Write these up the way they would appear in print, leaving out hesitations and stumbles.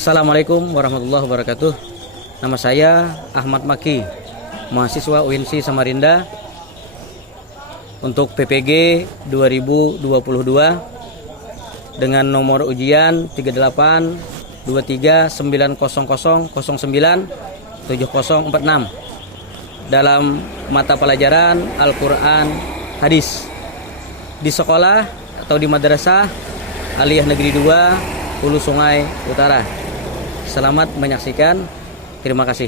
Assalamualaikum warahmatullahi wabarakatuh. Nama saya Ahmad Maki, mahasiswa UINSI Samarinda untuk PPG 2022 dengan nomor ujian 38239000097046 dalam mata pelajaran Al-Quran Hadis di sekolah atau di madrasah Aliyah Negeri 2 Hulu Sungai Utara. Selamat menyaksikan. Terima kasih.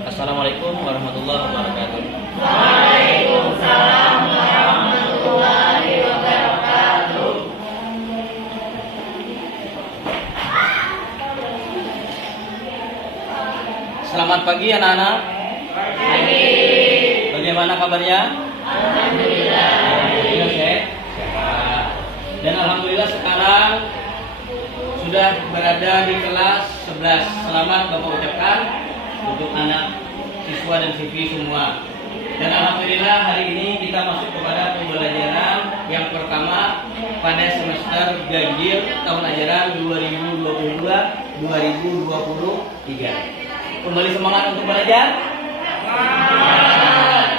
Assalamualaikum warahmatullahi wabarakatuh. Waalaikumsalam warahmatullahi wabarakatuh. Selamat pagi anak-anak. Pagi. Bagaimana kabarnya? Alhamdulillah. Alhamdulillah sehat. Dan alhamdulillah sekarang sudah berada di kelas 11. Selamat Bapak ucapkan untuk anak siswa dan siswi semua. Dan alhamdulillah hari ini kita masuk kepada pembelajaran yang pertama pada semester ganjil tahun ajaran 2022-2023. Kembali semangat untuk belajar.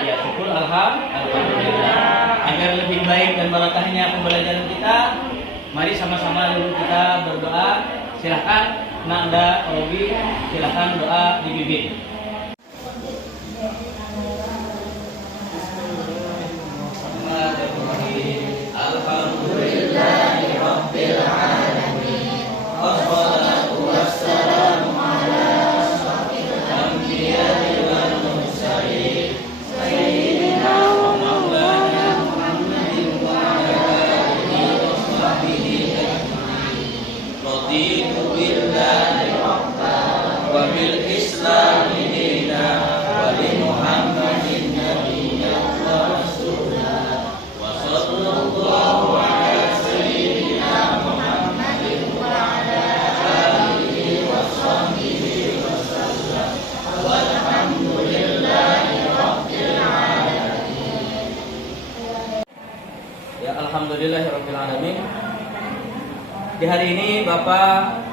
Ya, syukur alhamdulillah. Agar lebih baik dan barakahnya pembelajaran kita, mari sama-sama dulu kita berdoa. Silahkan Nanda Robi, silahkan doa dibimbing. Alhamdulillahirabbil alamin. Wassalatu wassalamu ala asyrafil anbiya'i wal mursalin. Sayyidina wa maulana Muhammadin wa ala alihi wa sahbihi ajma'in. Raditu billahi rabban wa bil islami dinan wa li Muhammadin nabiyyan wa rasulan. Wa sallallahu ala sayyidina Muhammadin wa ala alihi wa sahbihi wa sallam. Walhamdulillahi rabbil alamin. Ya, alhamdulillahirabbil alamin. Di hari ini Bapak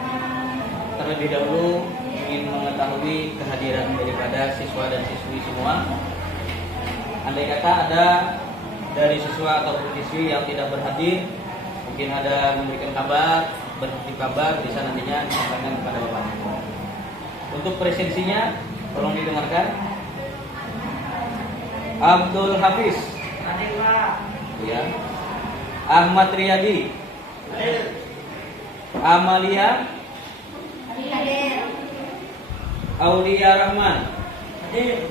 terlebih dahulu ingin mengetahui kehadiran daripada siswa dan siswi semua. Andai kata ada dari siswa atau siswi yang tidak berhadir, mungkin ada memberikan kabar, berhenti kabar, bisa nantinya disampaikan kepada Bapak. Untuk presensinya, tolong didengarkan. Abdul Hafiz. Hadir, Pak. Ya. Ahmad Riyadi. Hadir. Amalia Hadir. Aulia Rahman. Hadir.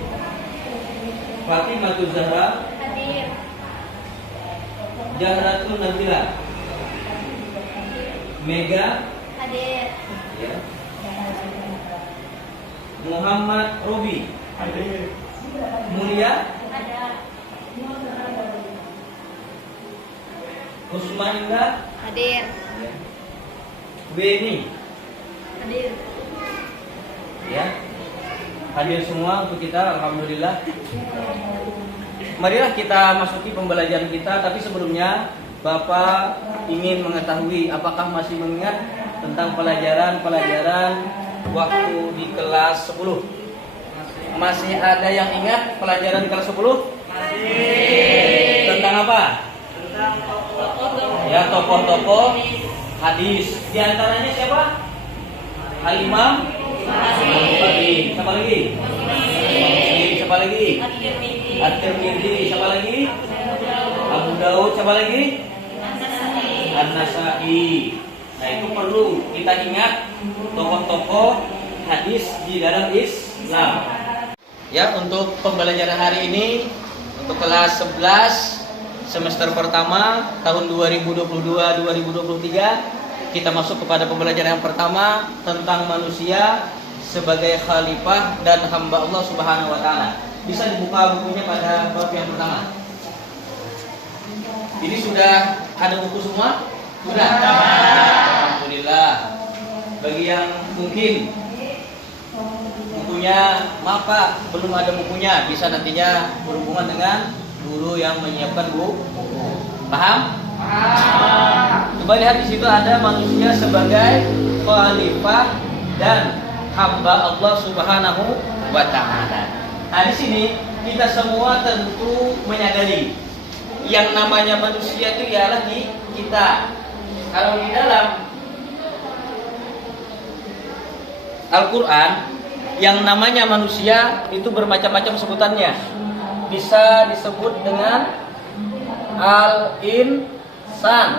Fatimah Zahra. Hadir. Jahratun Nabila. Mega. Hadir. Ya. Muhammad Robi. Hadir. Mulia. Ada. Usmaninda. Hadir. Ya. Beni. Hadir. Ya. Hadir semua untuk kita, alhamdulillah. marilah kita masuki pembelajaran kita. Tapi sebelumnya Bapak ingin mengetahui apakah masih mengingat tentang pelajaran-pelajaran waktu di kelas 10. Masih ada yang ingat pelajaran di kelas 10? Masih. Tentang apa? Tentang tokoh-tokoh. Ya, tokoh-tokoh hadis. Di antaranya siapa? Al-Imam Bukhari. Siapa lagi? Muslim. Siapa lagi? At-Tirmidzi. Siapa lagi? Abu Daud. Siapa lagi? An-Nasa'i. Nah, itu perlu kita ingat tokoh-tokoh hadis di dalam Islam. Ya, untuk pembelajaran hari ini untuk kelas 11 semester pertama tahun 2022-2023 kita masuk kepada pembelajaran yang pertama tentang manusia sebagai khalifah dan hamba Allah Subhanahu wa taala. Bisa dibuka bukunya pada bab yang pertama. Ini sudah ada buku semua? Sudah. Alhamdulillah. Bagi yang mungkin bukunya maaf Pak, belum ada bukunya, bisa nantinya berhubungan dengan guru yang menyiapkan buku. Paham? Coba lihat di situ ada manusia sebagai khalifah dan hamba Allah Subhanahu wa taala. Nah, di sini kita semua tentu menyadari yang namanya manusia itu ialah di kita. Kalau di dalam Al-Quran yang namanya manusia itu bermacam-macam sebutannya. Bisa disebut dengan al-insan,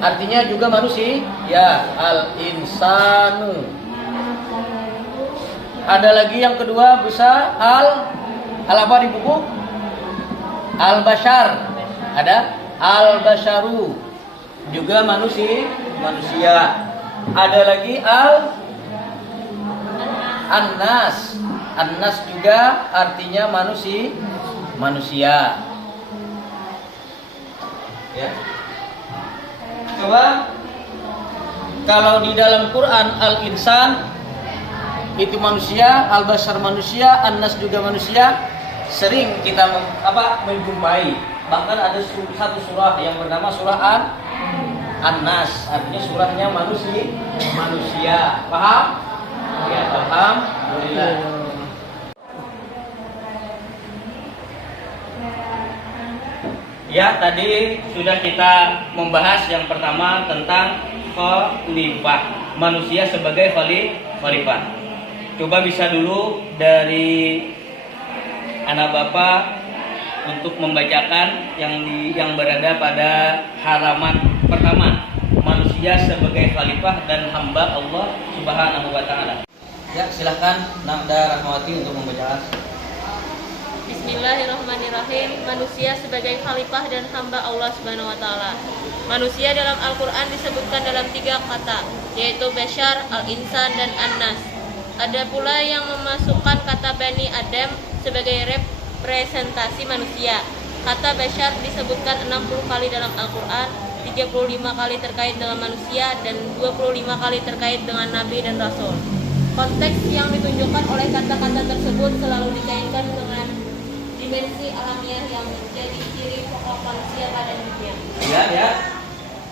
artinya juga manusia. Ya, al-insanu. Ada lagi yang kedua bisa apa di buku? Al-bashar. Ada al-basharu, juga manusia. Ada lagi An-nas. An-nas juga artinya manusia. Ya. Coba kalau di dalam Quran al-insan itu manusia, al-bashar manusia, an-nas juga manusia, sering kita menjumpai. Bahkan ada satu surah yang bernama surah An-nas, artinya surahnya manusia. Paham? Ya, alhamdulillah. Ya, tadi sudah kita membahas yang pertama tentang khalifah, manusia sebagai khalifah. Coba bisa dulu dari anak bapak untuk membacakan yang berada pada halaman pertama, manusia sebagai khalifah dan hamba Allah Subhanahu wa taala. Ya, silahkan Nanda Rahmawati untuk membaca. Bismillahirrahmanirrahim. Manusia sebagai khalifah dan hamba Allah Subhanahu wa taala. Manusia dalam Al-Qur'an disebutkan dalam 3 kata, yaitu bashar, al-insan dan an-nas. Ada pula yang memasukkan kata Bani Adam sebagai representasi manusia. Kata bashar disebutkan 60 kali dalam Al-Qur'an, 35 kali terkait dengan manusia dan 25 kali terkait dengan nabi dan rasul. Konteks yang ditunjukkan oleh kata-kata tersebut selalu dikaitkan dengan dimensi alamiah yang menjadi ciri pokok manusia pada dunia. Ya.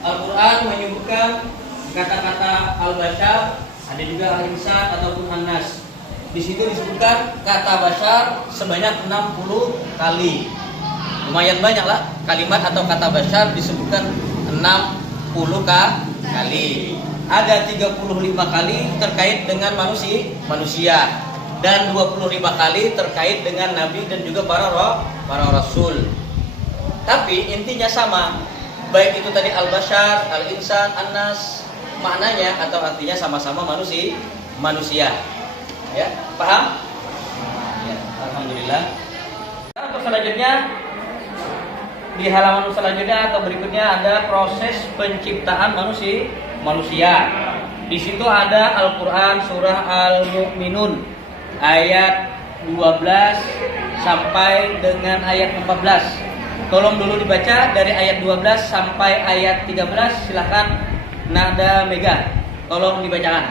Al-Quran menyebutkan kata-kata al-bashar, ada juga al-insan ataupun an-nas. Di situ disebutkan kata bashar sebanyak 60 kali. Lumayan banyak lah kalimat atau kata bashar disebutkan 60 kali. Ada 35 kali terkait dengan manusia dan 25 kali terkait dengan nabi dan juga para rasul. Tapi intinya sama, baik itu tadi al-bashar, al-insan, an-nas, maknanya atau artinya sama-sama manusia. Ya, paham? Ya, alhamdulillah. Untuk selanjutnya di halaman selanjutnya atau berikutnya ada proses penciptaan manusia. Di situ ada Al-Qur'an surah Al-Mu'minun ayat 12 sampai dengan ayat 14. Tolong dulu dibaca dari ayat 12 sampai ayat 13. Silakan Nada Mega, tolong dibacakan.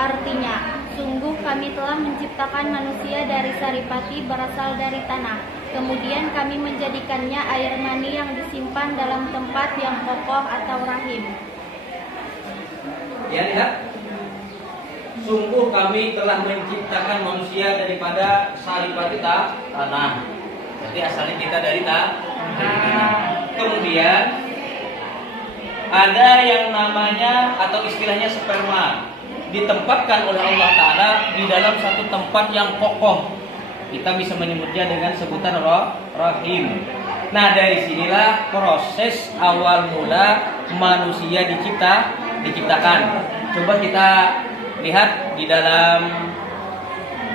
Artinya, sungguh kami telah menciptakan manusia dari saripati berasal dari tanah. Kemudian kami menjadikannya air mani yang disimpan dalam tempat yang kokoh atau rahim. Ya, lihat. Sungguh kami telah menciptakan manusia daripada saripati tanah. Jadi asalnya kita dari tanah. Kemudian ada yang namanya atau istilahnya sperma, ditempatkan oleh Allah Ta'ala di dalam satu tempat yang kokoh. Kita bisa menyebutnya dengan sebutan rahim. Nah, dari sinilah proses awal mula manusia diciptakan. Coba kita lihat di dalam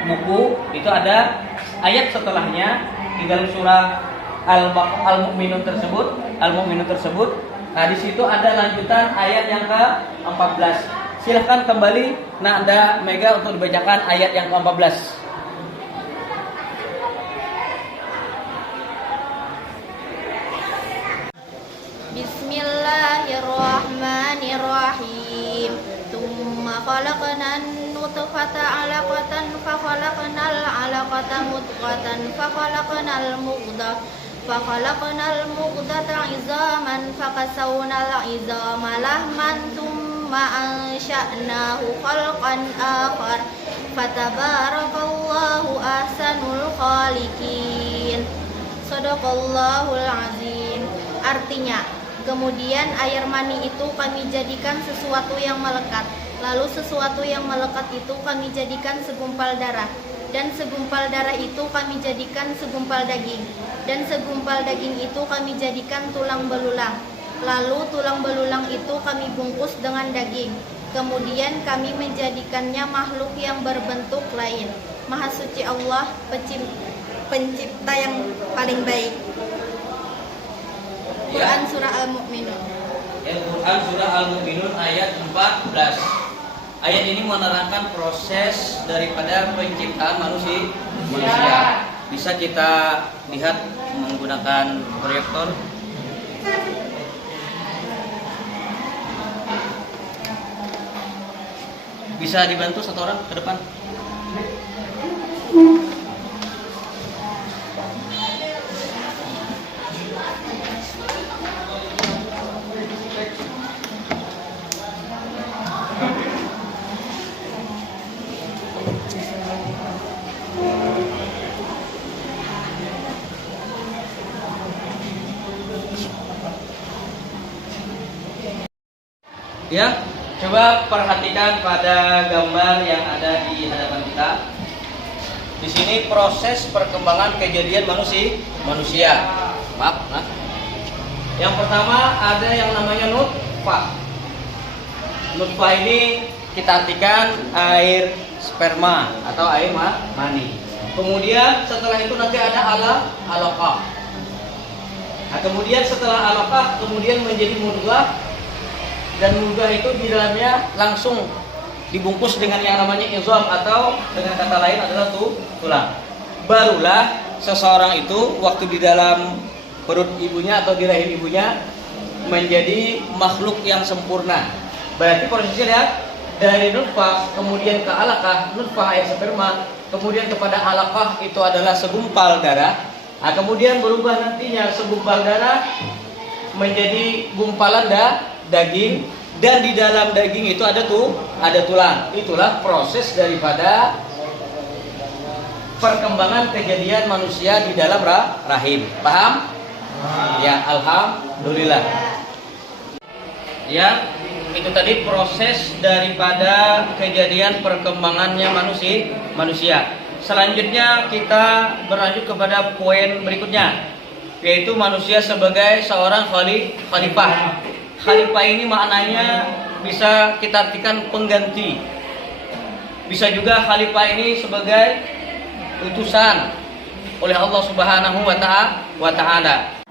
buku, itu ada ayat setelahnya di dalam surah Al-Mu'minun tersebut. Nah, di situ ada lanjutan ayat yang ke-14. Silahkan kembali Nanda Mega untuk dibacakan ayat yang ke-14. Bismillahirrahmanirrahim. Tsumma khalaqnan nutfata 'alaqatan fa khalaqnal 'alaqata mudghatan fa khalaqnal mudghata 'idzaman fa kasawnal 'idzama lahman thumma ansha'nahu khalqan akhar fatabarakallahu ahsanul khaliqin. Shadaqallahul azim. Artinya, kemudian air mani itu kami jadikan sesuatu yang melekat. Lalu sesuatu yang melekat itu kami jadikan segumpal darah. Dan segumpal darah itu kami jadikan segumpal daging. Dan segumpal daging itu kami jadikan tulang belulang. Lalu tulang belulang itu kami bungkus dengan daging. Kemudian kami menjadikannya makhluk yang berbentuk lain. Maha suci Allah, pencipta yang paling baik. Quran Surah Al-Mu'minun. Quran Surah Al-Mu'minun ayat 14. Ayat ini menerangkan proses daripada penciptaan manusia. Bisa kita lihat menggunakan proyektor. Bisa dibantu satu orang ke depan. Ya, coba perhatikan pada gambar yang ada di hadapan kita. Di sini proses perkembangan kejadian manusia. Maaf, nah. Yang pertama ada yang namanya nutfah. Nutfah ini kita artikan air sperma atau air mani. Kemudian setelah itu nanti ada alaqah. Nah, kemudian setelah alaqah kemudian menjadi mudghah. Dan mudghah itu di dalamnya langsung dibungkus dengan yang namanya izam atau dengan kata lain adalah tulang. Barulah seseorang itu waktu di dalam perut ibunya atau di rahim ibunya menjadi makhluk yang sempurna. Berarti prosesnya lihat dari nutfah kemudian ke alaqah, nutfah air sperma, kemudian kepada alaqah itu adalah segumpal darah. Nah, kemudian berubah nantinya segumpal darah menjadi gumpalan daging, dan di dalam daging itu ada tulang. Itulah proses daripada perkembangan kejadian manusia di dalam rahim. Paham? Ya, alhamdulillah. Ya, itu tadi proses daripada kejadian perkembangannya manusia. Selanjutnya kita berlanjut kepada poin berikutnya, yaitu manusia sebagai seorang khalifah. Khalifah ini maknanya bisa kita artikan pengganti. Bisa juga khalifah ini sebagai utusan oleh Allah Subhanahu wa ta'ala.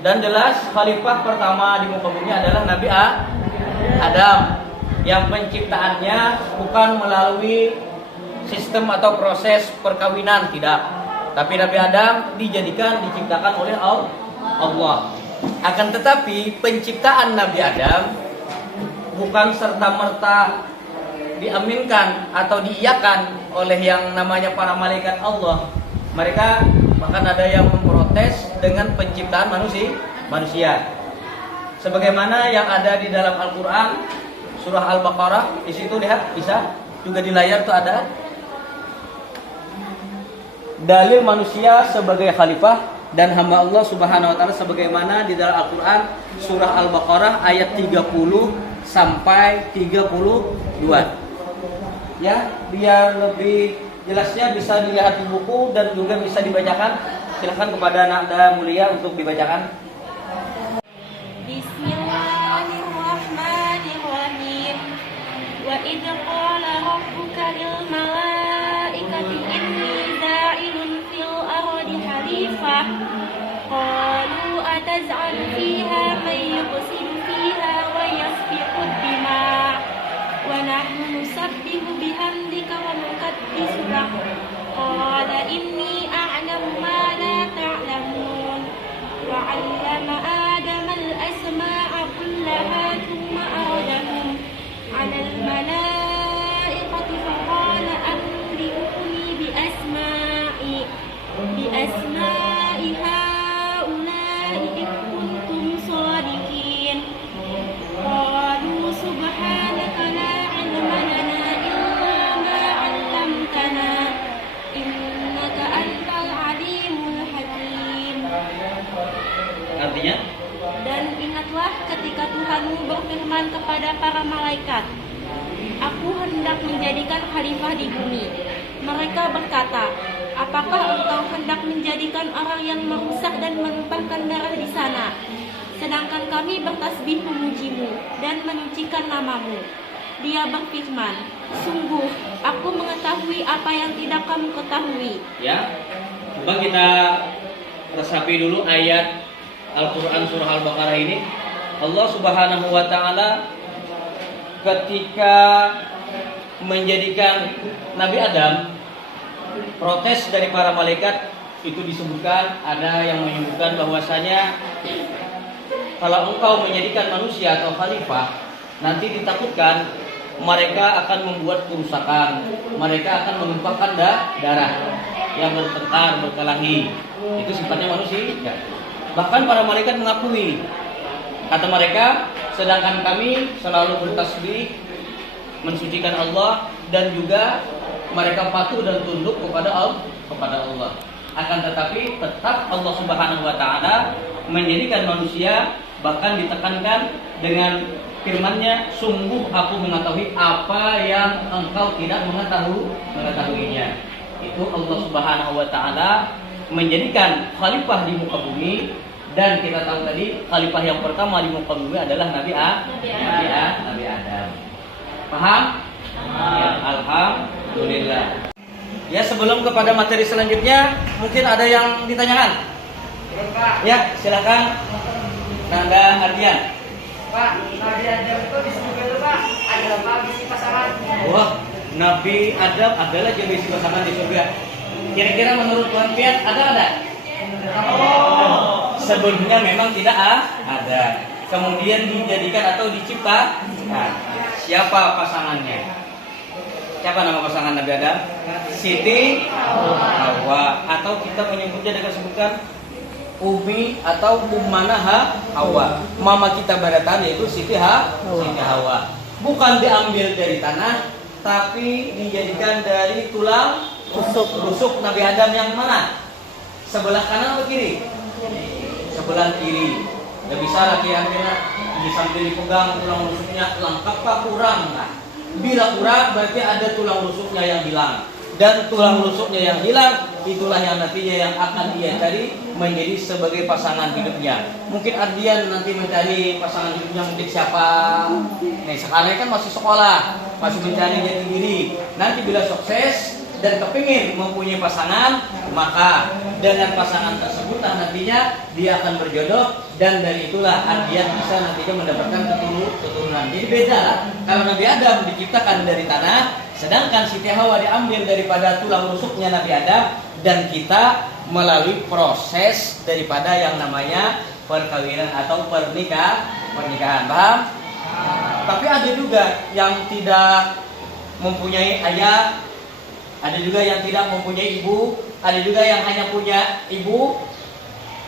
Dan jelas khalifah pertama di muka bumi adalah Nabi Adam, yang penciptaannya bukan melalui sistem atau proses perkawinan, tidak. Tapi Nabi Adam diciptakan oleh Allah. Akan tetapi penciptaan Nabi Adam bukan serta-merta diaminkan atau diiyakan oleh yang namanya para malaikat Allah. Mereka bahkan ada yang memprotes dengan penciptaan manusia. Sebagaimana yang ada di dalam Al-Quran surah Al-Baqarah, di situ lihat bisa juga di layar tuh ada dalil manusia sebagai khalifah dan hamba Allah Subhanahu wa taala, sebagaimana di dalam Al-Quran surah Al-Baqarah ayat 30 sampai 32. Ya, biar lebih jelasnya bisa dilihat di buku dan juga bisa dibacakan. Silakan kepada Nada Mulia untuk dibacakan. Bismillahirrahmanirrahim. Wa idh qala rabbuka lil malaikati inni za'ilun fil ardi khalifah. Qalu ataz'al fiha man yufsidu fiha wa yasfiku dima' wa nahnu nusabbihu bihamdika wa nuqaddisu lak. Qala inni a'lamu ma la ta'lamun. Wa 'allama Adama al-asma'a kullaha thumma aradahum 'ala al-malaikati faqala anbi'uni bi asma'i ha'ula'i in kuntum shadiqin. Qalu subhanaka la 'ilma lana illa ma 'allamtana innaka antal 'alimul hakim. Artinya, dan ingatlah ketika Tuhanmu berfirman kepada para malaikat, Aku hendak menjadikan khalifah di bumi. Mereka berkata, apakah engkau hendak menjadikan orang yang merusak dan menumpahkan darah di sana? Sedangkan kami bertasbih memujimu dan menyucikan namamu. Dia berfirman, sungguh aku mengetahui apa yang tidak kamu ketahui. ya, coba kita resapi dulu ayat Al-Quran surah Al-Baqarah ini. Allah Subhanahu wa ta'ala ketika menjadikan Nabi Adam, protes dari para malaikat itu disebutkan, ada yang menyebutkan bahwasanya kalau engkau menjadikan manusia atau khalifah, nanti ditakutkan mereka akan membuat kerusakan, mereka akan menumpahkan darah yang bertengkar, berkelahi. Itu sifatnya manusia. Bahkan para malaikat mengakui, kata mereka, sedangkan kami selalu bertasbih mensucikan Allah dan juga mereka patuh dan tunduk kepada Allah. Akan tetapi tetap Allah Subhanahu wa ta'ala menjadikan manusia, bahkan ditekankan dengan firman-Nya, sungguh aku mengetahui apa yang engkau tidak mengetahuinya. Itu Allah Subhanahu wa ta'ala menjadikan khalifah di muka bumi. Dan kita tahu tadi khalifah yang pertama di muka bumi adalah Nabi Adam. Paham? Ya, alhamdulillah. Ya, sebelum kepada materi selanjutnya, mungkin ada yang ditanyakan? Ya, silakan. Nanda Ardian. Pak, Nabi Adam itu disebutkan itu Pak, adalah bisi pasangan. Wah, Nabi Adam adalah jenis pasangan di surga. Kira-kira menurut Tuhan Pian ada? Sebelumnya memang tidak ada. Kemudian dijadikan atau dicipta. Nah, siapa pasangannya? Siapa nama pasangan Nabi Adam? Siti Hawa, atau kita menyebutnya dengan sebutan Umi atau Ummana Hawa. Mama kita beratan yaitu Siti Hawa. Bukan diambil dari tanah, tapi dijadikan dari tulang rusuk Nabi Adam yang mana? Sebelah kanan atau kiri? Sebelah kiri. Gak bisa lagi artinya di sambil dipegang tulang rusuknya lengkap pak, kurang. Nah, bila kurang berarti ada tulang rusuknya yang hilang. Dan tulang rusuknya yang hilang, itulah yang nantinya yang akan dia cari menjadi sebagai pasangan hidupnya. Mungkin Ardian nanti mencari pasangan hidupnya mungkin siapa? Nih sekarang kan masih sekolah, masih mencari jati diri. Nanti bila sukses dan kepingin mempunyai pasangan, maka dengan pasangan tersebut nantinya dia akan berjodoh, dan dari itulah Ardian bisa nantinya mendapatkan keturunan. Jadi beda kalau Nabi Adam diciptakan dari tanah, sedangkan Siti Hawa diambil daripada tulang rusuknya Nabi Adam, dan kita melalui proses daripada yang namanya perkawinan atau pernikahan. Paham? Tapi ada juga yang tidak mempunyai ayah, ada juga yang tidak mempunyai ibu, ada juga yang hanya punya ibu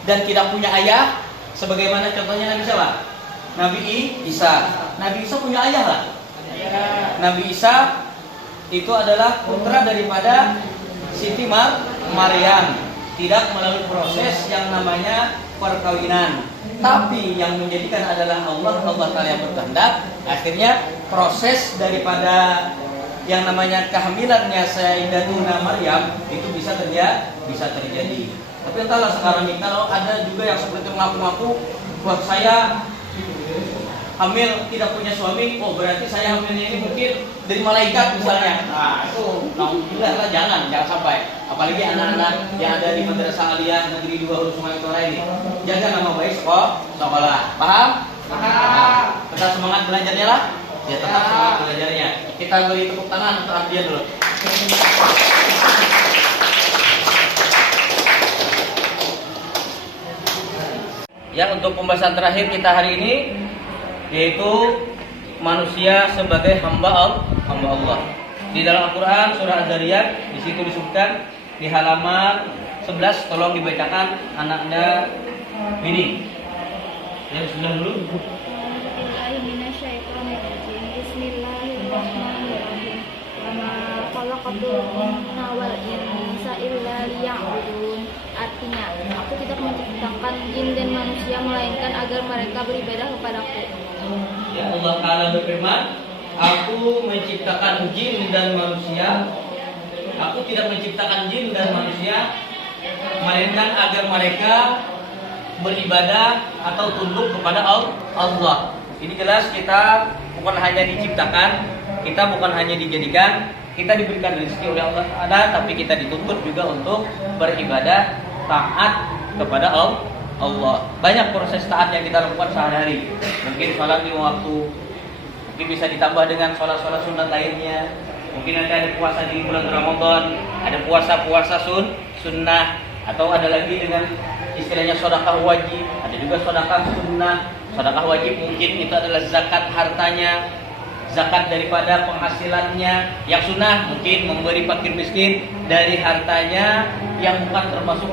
dan tidak punya ayah. Sebagaimana contohnya Nabi siapa? Nabi Isa. Nabi Isa punya ayah lah. Nabi Isa itu adalah putra daripada Siti Maryam, tidak melalui proses yang namanya perkawinan. Tapi yang menjadikan adalah Allah Ta'ala yang berkehendak. Akhirnya proses daripada yang namanya kehamilannya Sayyidatuna Maryam itu bisa terjadi. Tapi entahlah sekarang ini kalau ada juga yang seperti mengaku-ngaku buat saya hamil tidak punya suami, oh berarti saya hamilnya ini mungkin dari malaikat misalnya. Nah itu, alhamdulillah lah, jangan sampai. Apalagi anak-anak yang ada di Madrasah Aliyah Negeri 2 Hulu Sungai Utara ini, jaga nama baik sekolah. Paham? Paham. Tetap semangat belajarnya lah. Ya tetap semangat belajarnya. Kita beri tepuk tangan untuk Ardian dulu. Ya, untuk pembahasan terakhir kita hari ini yaitu manusia sebagai hamba Allah. Di dalam Al-Qur'an surah Az-Zariyat di situ disebutkan di halaman 11, tolong dibacakan anaknya Bini. Ya, bismillah dulu. Bismillahirrahmanirrahim. Wa khalaqatul jinna wal insa illa liya'budun. Artinya, aku tidak menciptakan jin dan manusia melainkan agar mereka beribadah kepadaku. Ya, Allah Ta'ala berfirman, aku menciptakan jin dan manusia. Aku tidak menciptakan jin dan manusia melainkan agar mereka beribadah atau tunduk kepada Allah. Ini jelas kita bukan hanya diciptakan, kita bukan hanya dijadikan, kita diberikan rezeki oleh Allah Ta'ala, tapi kita dituntut juga untuk beribadah taat kepada Allah. Banyak proses taat yang kita lakukan sehari-hari. Mungkin sholat 5 waktu, mungkin bisa ditambah dengan sholat-sholat sunat lainnya. Mungkin nanti ada puasa di bulan Ramadan, ada puasa-puasa sunnah, atau ada lagi dengan istilahnya sedekah wajib, ada juga sedekah sunnah. Sedekah wajib mungkin itu adalah zakat hartanya, zakat daripada penghasilannya. Yang sunnah mungkin memberi fakir miskin dari hartanya yang bukan termasuk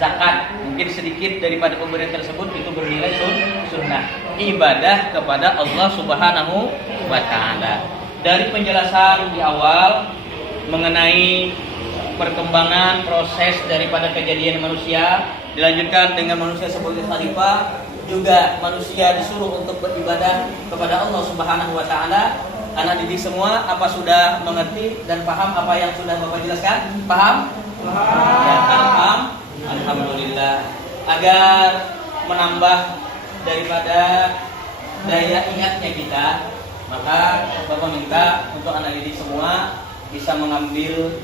zakat, mungkin sedikit daripada pemberian tersebut itu bernilai sunnah, ibadah kepada Allah Subhanahu wa Ta'ala. Dari penjelasan di awal mengenai perkembangan proses daripada kejadian manusia, dilanjutkan dengan manusia sebagai khalifah, juga manusia disuruh untuk beribadah kepada Allah Subhanahu wa Ta'ala. Anak didik semua, apa sudah mengerti dan paham apa yang sudah Bapak jelaskan? Paham? Ya, paham. Alhamdulillah. Agar menambah daripada daya ingatnya kita, maka Bapak minta untuk anak didik semua bisa mengambil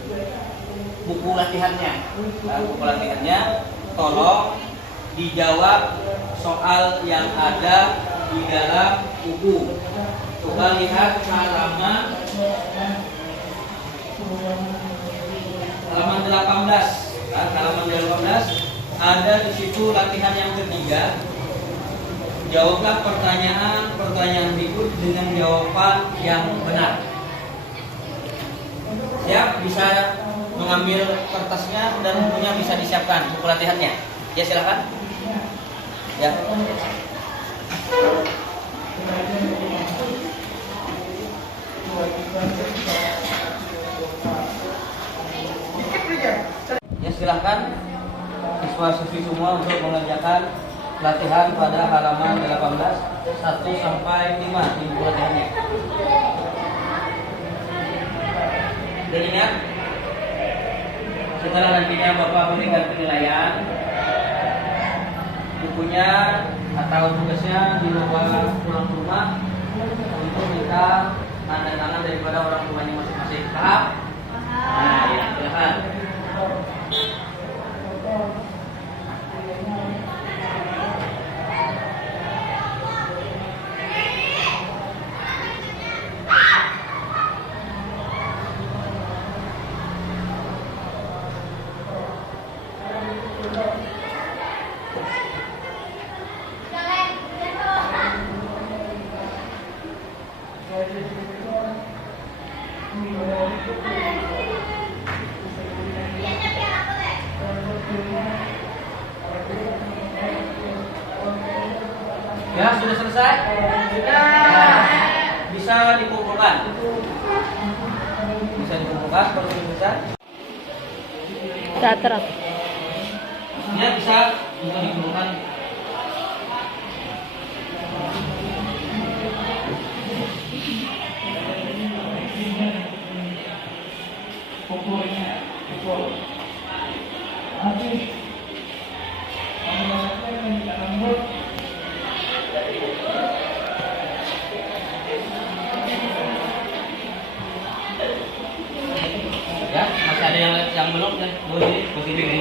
buku latihannya. Buku latihannya tolong dijawab soal yang ada di dalam buku. Coba lihat halaman 18. Halaman 18 ada di situ latihan yang ketiga. Jawablah pertanyaan berikut dengan jawaban yang benar. Siap? Bisa mengambil kertasnya dan bukunya bisa disiapkan buku latihannya. Ya, silakan. Ya. Ya, silakan siswa-siswi semua untuk mengerjakan latihan pada halaman 18 1 sampai 5 di buku latihannya. Dan ingat, setelah nantinya Bapak memberikan penilaian, bukunya atau tugasnya dibawa pulang ke rumah untuk minta tanda tangan daripada orang tuanya masing-masing. Paham? Nah, ya, silakan. Ya, sudah selesai? Sudah. Bisa dikumpulkan. Bisa dikumpulkan kalau bisa. Teater. Ya, bisa untuk dikumpulkan. Ya, masih ada yang belum ya. Begini ini.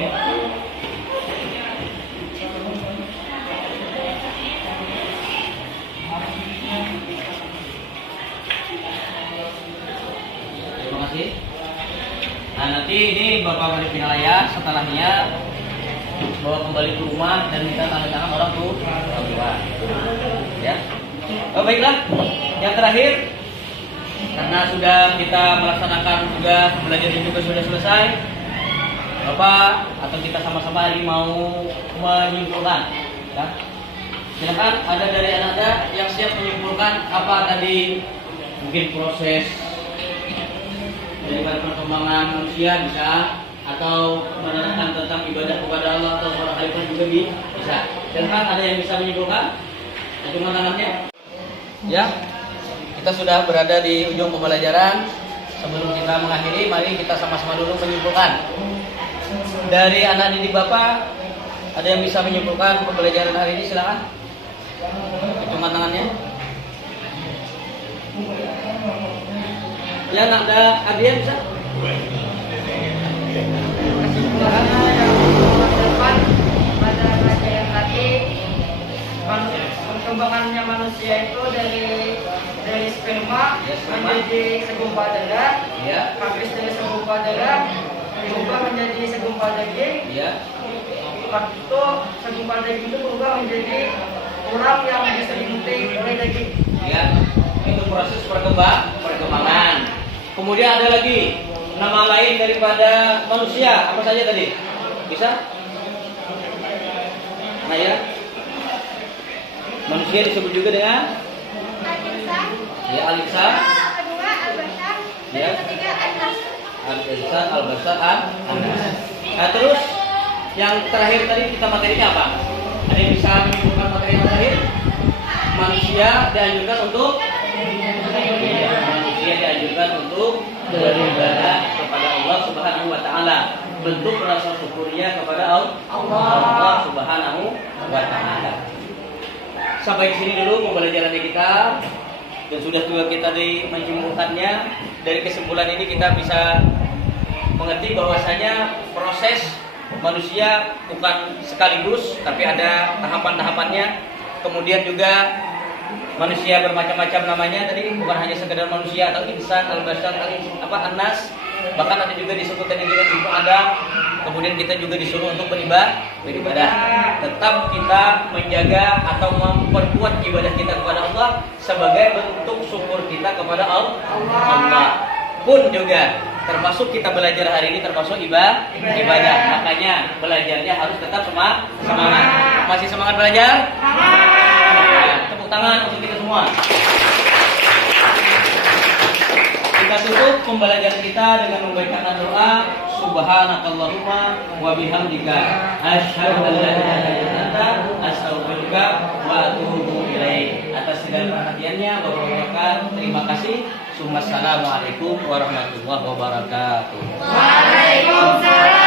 Terima kasih. Nah, nanti ini Bapak balik penilaian, setelahnya bawa kembali ke rumah dan minta tanda tangan orang tua. Ya. Oh, baiklah. Yang terakhir, karena sudah kita melaksanakan tugas belajar juga sudah selesai, Bapak atau kita sama-sama hari mau menyimpulkan. Ya. Silakan, ada dari Anda yang siap menyimpulkan apa tadi mungkin proses daripada perkembangan manusia bisa, atau menerangkan tentang ibadah kepada Allah atau sholat khalifah juga bisa. Silakan, ada yang bisa menyimpulkan? Acungkan tangannya. Ya, kita sudah berada di ujung pembelajaran. Sebelum kita mengakhiri, mari kita sama-sama dulu menyimpulkan. Dari anak didik Bapak, ada yang bisa menyimpulkan pembelajaran hari ini? Silakan. Acungkan tangannya. Ya, ada Adian bisa? Kesimpulannya yang terdapat pada pelajaran tadi, perkembangannya manusia itu dari sperma menjadi segumpal darah, Ya. habis dari segumpal darah berubah menjadi segumpal daging. Ya. Waktu itu segumpal daging itu berubah menjadi tulang yang bisa dimunting oleh daging. Ya. Itu proses perkembangan. Kemudian ada lagi nama lain daripada manusia, apa saja tadi? Bisa? Nah ya. Manusia disebut juga dengan Al-insan, ya al-insan, kedua al-bashar, dan Ya. ketiga an-nas. al-insan, al-basar, an-nas. Nah, terus yang terakhir tadi kita materinya apa? Ada yang bisa menyimpulkan materi yang terakhir? Manusia dianjurkan untuk beribadah kepada Allah Subhanahu wa taala. Bentuk rasa syukurnya kepada Allah Subhanahu wa taala. Sampai sini dulu pembelajaran kita, dan sudah juga kita menyimpulkannya. Dari kesimpulan ini kita bisa mengerti bahwasanya proses manusia bukan sekaligus, tapi ada tahapan-tahapannya. Kemudian juga manusia bermacam-macam namanya tadi, bukan hanya sekedar manusia atau insan, al-bashar, an-nas. Bahkan ada juga disebut tadi dengan ibu Adam. Kemudian kita juga disuruh untuk beribadah. Tetap kita menjaga atau memperkuat ibadah kita kepada Allah sebagai bentuk syukur kita kepada Allah. Pun juga termasuk kita belajar hari ini termasuk ibadah. Makanya belajarnya harus tetap semangat. Masih semangat belajar? Tepuk tangan untuk kita semua. Kita tutup pembelajaran kita dengan membacakan doa Subhanakallahumma wa bihamdika asyhadu an la ilaha illa anta astaghfiruka wa atubu ilaik. Atas segala perhatiannya Bapak-bapak, terima kasih. Assalamualaikum warahmatullahi wabarakatuh. Waalaikumsalam.